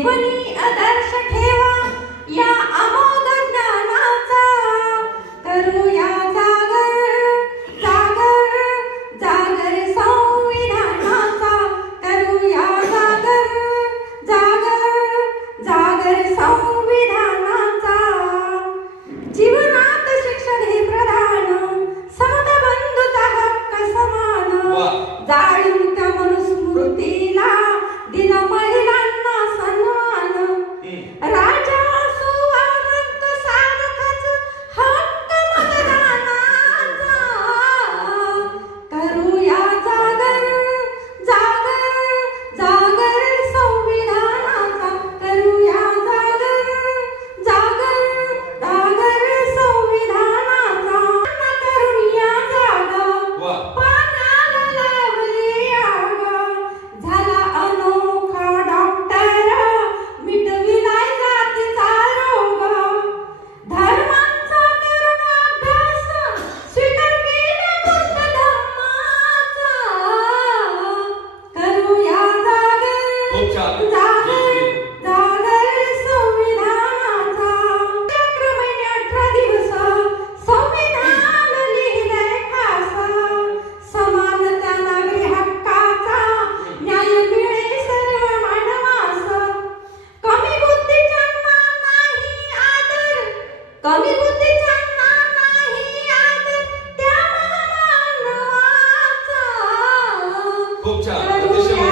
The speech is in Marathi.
जीवनी आदर्श ठेवा. या अमोघ ज्ञानाचा करूया जागर जागर जागर संविधानाचा करूया जागर जागर जागर संविधानाचा. जीवनात शिक्षण हे प्रधान समता बंधुता हक्क समान. जाळून त्या मनुस्मृतीला कमी बुद्धी नाही आज त्या मानवाचा खूप छान